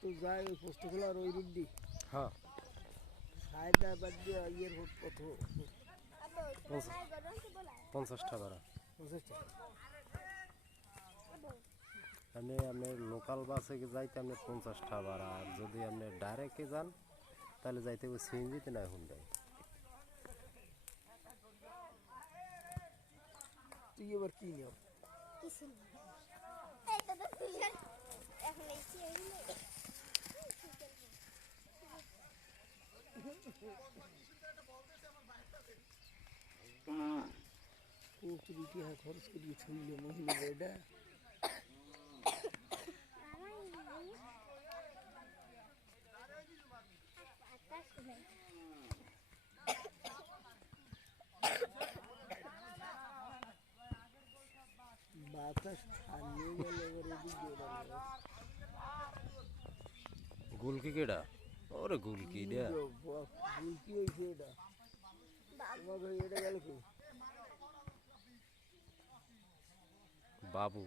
তো যাই ওই পোস্ট খোলার ওই রুট দি হ্যাঁ হায়দ্রাবাদ দিয়ে এয়ারপোর্ট কত 50 টাকা ভাড়া। 50 টাকা আপনি লোকাল বাসে যাইতে আপনি 50 টাকা ভাড়া, আর যদি আপনি ডাইরেক্টে যান তাহলে যাইতে হবে সিএনজিতে না হুন্ডাই। তুই এবার কি নিও কিছু না এই তো খুলেন এখন এই কি কোটি টাকা খরচ করিয়ে ছুঁইলে মহিলা এটা বাতাস ছাড়িয়ে গেলে এবার এদিকে গুলকি কেডা? ওরে গুলকি দে গুলকি হয়েছে এটা তোমাকে এটা গেল কি বাবু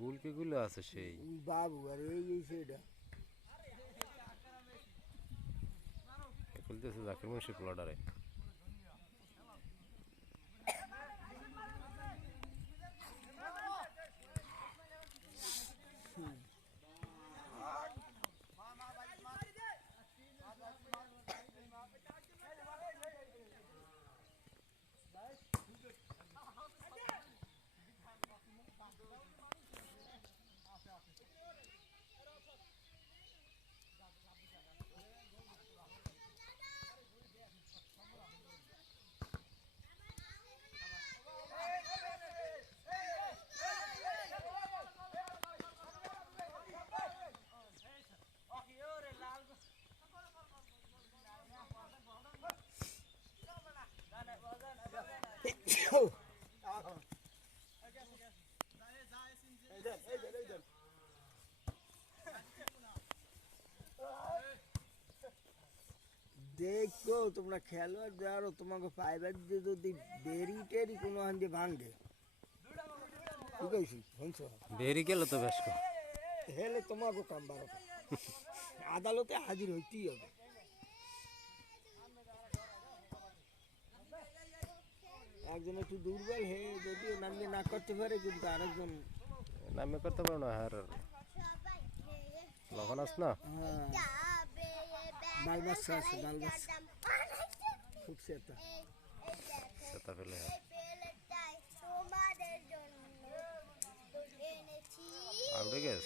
গুলকি গুলো আছে সেই বাবু আর এই হয়েছে এটা খুলতেছে জাকির মশি প্লডারে। দেখো তোমরা খেলোয়াড় যারো তোমাকে পাইবার দিয়ে যদি বেরি টেরি কোনো হান দিয়ে ভাঙে ঠিক আছে শুনছো বেরি গেল তো বেশ হেলে তোমাকে কাম বারো আদালতে হাজির হইতেই হবে। একজন একটু দুর্বল হে যদিও নামিয়ে না করতে পারে কিন্তু আরেকজন নামে করতে পারো না। আর লবণ আস না বালবাচ্চা আছে বালবাচ্চা খুব সেটা সেটা ফেলে আউটে গেছ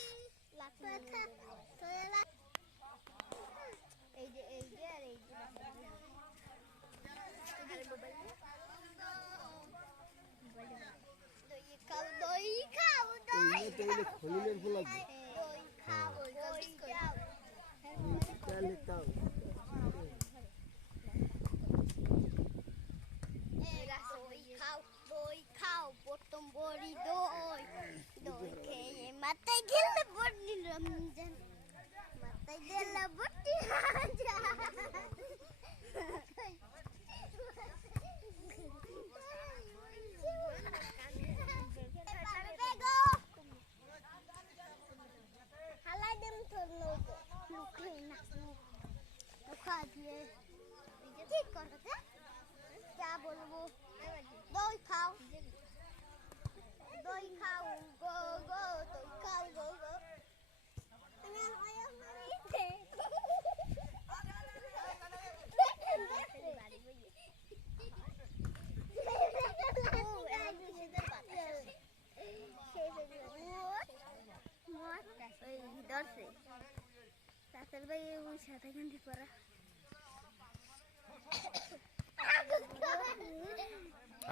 এই যে এই যে আর এই যে দই খাও দই তেলে খলিলের ফুল লাগবে দই খাও দই খাও তাহলে তাও দই খাও প্রথম বড়ি দই দই খেয়ে মাথায় গেলে বড়ি রমজান মাথায় গেলে বড়ি হালাই দেন তোর লুকাই না লুকা দিয়ে ঠিক করতে क्या बोलबो दही खाओ गो गो दही खाओ गो गो मैं आया मारे इधर से सासल भाई वो साथ गंदी पड़ा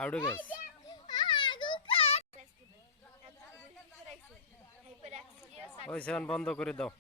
আউটে গেছ ওই সেন বন্ধ করে দাও।